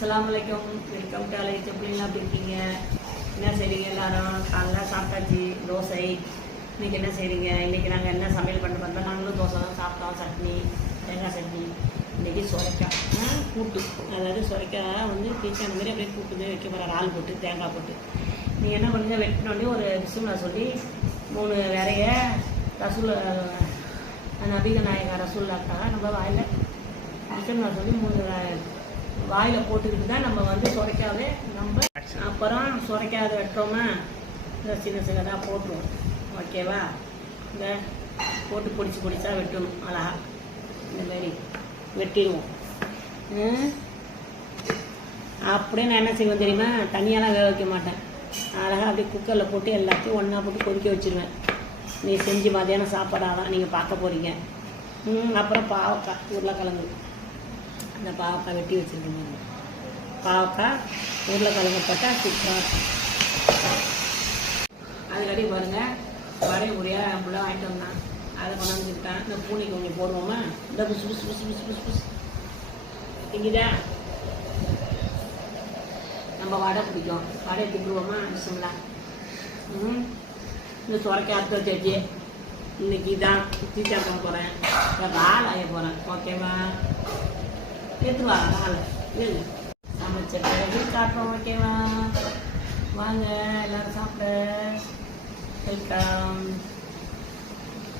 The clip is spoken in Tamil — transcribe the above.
அஸ்ஸலாமுஅலைக்கும். வெல்கம் டு அலை எப்படிங்களா அப்படி இருக்கீங்க? என்ன செய்றீங்க எல்லாரும்? காலைல சாப்பிட்டாச்சு தோசை. இன்றைக்கி என்ன செய்றீங்க? இன்றைக்கி நாங்கள் என்ன சமையல் பண்ண பார்த்தோம். நாங்களும் தோசை தான் சாப்பிட்டோம். சட்னி, தேங்காய் சட்னி. இன்றைக்கி சுரைக்காய் கூட்டு, அதாவது சுரைக்காய் வந்து பீச்சு அந்த மாதிரி அப்படியே கூட்டு வைக்க போகிறார். ஆள் போட்டு தேங்காய் போட்டு நீங்கள் என்ன பண்ணுங்க, வெட்டினோடனே ஒரு பிசுமலா சொல்லி 3 விரைய ரசூல் நபிக நாயகா ரசூல்லாக்காக நம்ம வாயில் பிசுமலா சொல்லி 3 வாயில் போட்டுக்கிட்டு தான் நம்ம வந்து சுரைக்காவே நம்ம அப்புறம் சுரைக்காத வெட்டோமா சின்ன சின்னதாக போட்டுருவோம். ஓகேவா? இந்த போட்டு பொடிச்சா வெட்டணும். அழகா இந்த மாதிரி வெட்டிடுவோம். அப்படியே நான் என்ன செய்வேன் தெரியுமா? தனியாலாம் வேக வைக்க மாட்டேன். அழகாக அப்படியே குக்கரில் போட்டு எல்லாத்தையும் ஒன்றா போட்டு கொதிக்க வச்சுருவேன். நீ செஞ்சு மதியானம் சாப்பாடாதான் நீங்கள் பார்க்க போகிறீங்க. அப்புறம் பாவக்காய், உருளைக்கிழங்கு. இந்த பாவக்காய் வெட்டி வச்சுருக்கேன். பாவக்காய் உருளைக்கிழங்கு போட்டால் சூப்பராக அதுக்கடி பாருங்கள். வரைய முறையாக அப்படிலாம் வாங்கிட்டு வந்தான். அதை கொண்டாந்துக்கிட்டேன். இந்த பூனைக்கு கொஞ்சம் போடுவோமா? இந்த புசு புசு புசு புசு புசு புசு இங்கேதா நம்ம வடை பிடிக்கும். வடையை திட்டுவோமா? பிசுங்களா. இந்த சுரைக்காய் அறுத்து வச்சாச்சு. இன்னைக்கு தான் சீச்சா பண்ண போகிறேன். வாழை ஆய போகிறேன். ஓகேவா? எடுத்துருவா வாழை. இல்லை சமைச்ச பிறகு காட்டுறோம். ஓகேவா? வாங்க எல்லாரும் சாப்பிட. வெல்கம்.